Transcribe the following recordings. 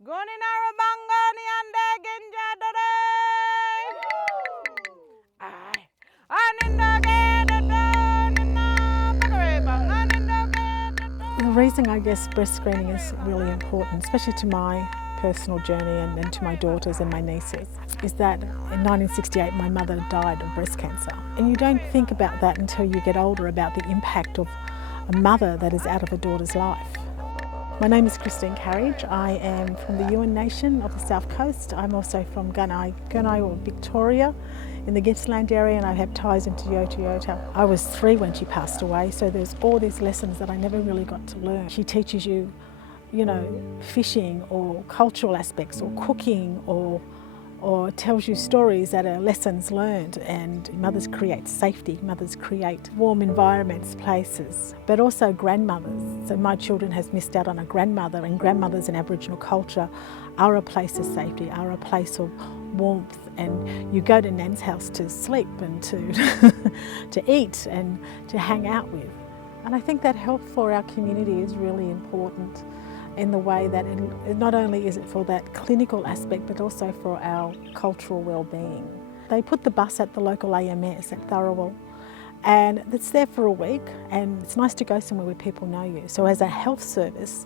The reason I guess breast screening is really important, especially to my personal journey and then to my daughters and my nieces, is that in 1968 my mother died of breast cancer. And you don't think about that until you get older, about the impact of a mother that is out of a daughter's life. My name is Christine Carriage. I am from the Yuin Nation of the South Coast. I'm also from Gunai or Victoria in the Gippsland area, and I have ties into Yoto. I was 3 when she passed away, so there's all these lessons that I never really got to learn. She teaches you, fishing or cultural aspects or cooking or tells you stories that are lessons learned, and mothers create safety, mothers create warm environments, places, but also grandmothers. So my children has missed out on a grandmother, and grandmothers in Aboriginal culture are a place of safety, are a place of warmth, and you go to Nan's house to sleep and to eat and to hang out with. And I think that help for our community is really important, in the way that not only is it for that clinical aspect, but also for our cultural well-being. They put the bus at the local AMS at Tharawal, and it's there for a week, and it's nice to go somewhere where people know you. So as a health service,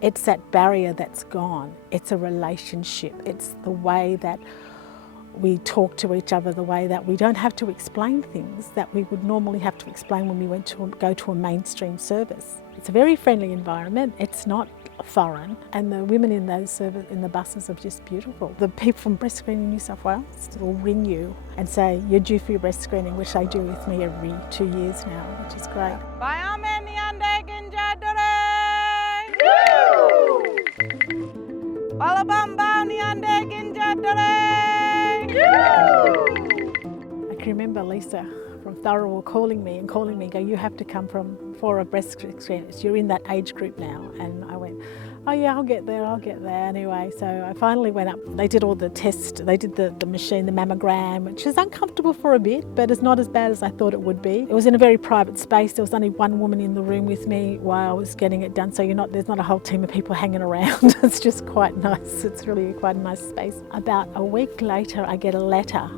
it's that barrier that's gone. It's a relationship. It's the way that we talk to each other, the way that we don't have to explain things that we would normally have to explain when we go to a mainstream service. It's a very friendly environment. It's not foreign, and the women in the buses are just beautiful. The people from Breast Screening New South Wales will ring you and say you're due for your breast screening, which they do with me every 2 years now, which is great. I can remember Lisa from Tharawal calling me, go, you have to come for a breast screen. You're in that age group now. And I went, oh yeah, I'll get there. Anyway, so I finally went up. They did all the tests. They did the machine, the mammogram, which is uncomfortable for a bit, but it's not as bad as I thought it would be. It was in a very private space. There was only one woman in the room with me while I was getting it done, so there's not a whole team of people hanging around. It's just quite nice. It's really quite a nice space. About a week later, I get a letter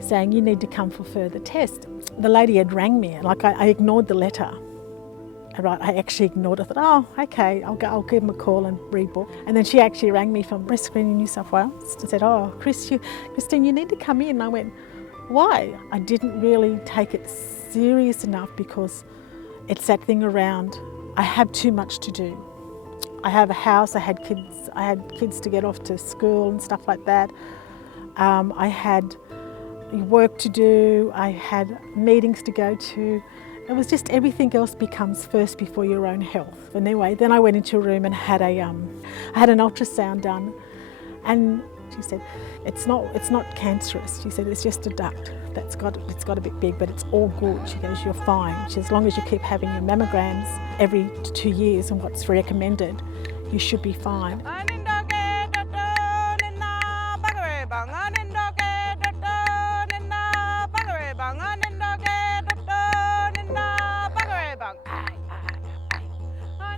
saying you need to come for further tests. The lady had rang me, I ignored the letter. Right, I actually ignored it. I thought, oh, okay, I'll give them a call and rebook. And then she actually rang me from Breast Screening New South Wales and said, oh, Christine, you need to come in. And I went, why? I didn't really take it serious enough, because it's that thing around, I have too much to do. I have a house, I had kids to get off to school and stuff like that. I had work to do, I had meetings to go to. It was just everything else becomes first before your own health. Anyway, then I went into a room and had I had an ultrasound done, and she said, it's not cancerous. She said, it's just a duct it's got a bit big, but it's all good. She goes, you're fine. She says, as long as you keep having your mammograms every 2 years and what's recommended, you should be fine.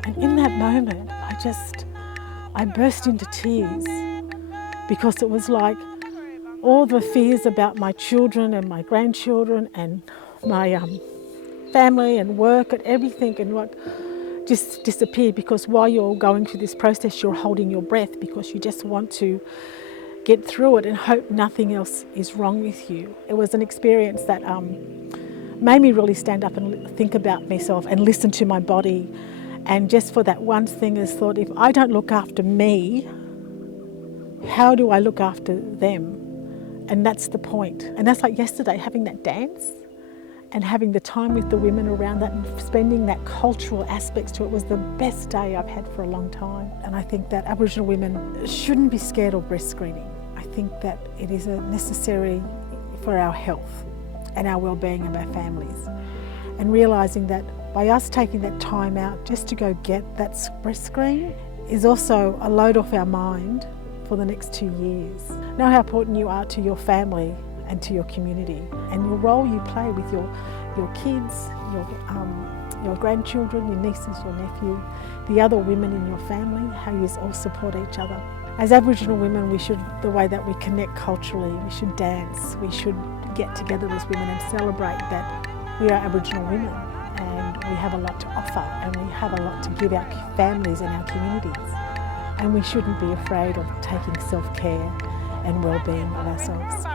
And in that moment, I burst into tears, because it was like all the fears about my children and my grandchildren and my family and work and everything and what just disappeared, because while you're going through this process, you're holding your breath because you just want to get through it and hope nothing else is wrong with you. It was an experience that made me really stand up and think about myself and listen to my body. And just for that one thing is thought, if I don't look after me, how do I look after them? And that's the point. And that's like yesterday, having that dance and having the time with the women around that and spending that cultural aspects to it was the best day I've had for a long time. And I think that Aboriginal women shouldn't be scared of breast screening. I think that it is necessary for our health and our well-being of our families. And realising that by us taking that time out just to go get that breast screen is also a load off our mind for the next 2 years. Know how important you are to your family and to your community, and your role you play with your kids, your grandchildren, your nieces, your nephew, the other women in your family, how you all support each other. As Aboriginal women, the way that we connect culturally, we should dance, we should get together as women and celebrate that we are Aboriginal women and we have a lot to offer and we have a lot to give our families and our communities. And we shouldn't be afraid of taking self-care and well-being of ourselves.